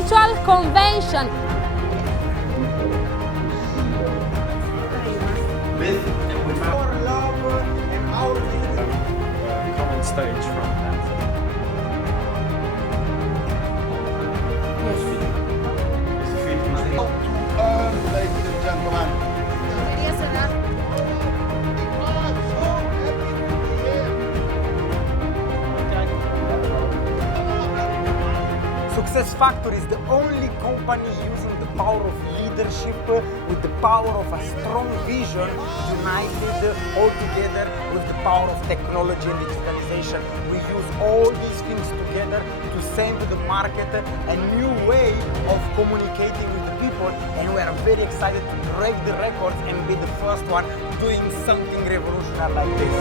virtual convention. With and without our love and our come on stage from that. ladies and gentlemen. Success Factor is the only company using the power of leadership with the power of a strong vision united all together with the power of technology and digitalization. We use all these things together to send to the market a new way of communicating with the people, and we are very excited to break the records and be the first one doing something revolutionary like this.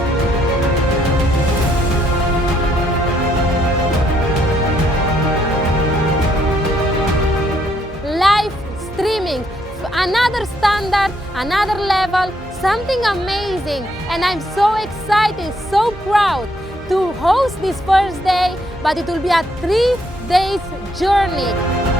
Live streaming, another standard, another level, something amazing. And I'm so excited, so proud to host this first day, but it will be a 3 days journey.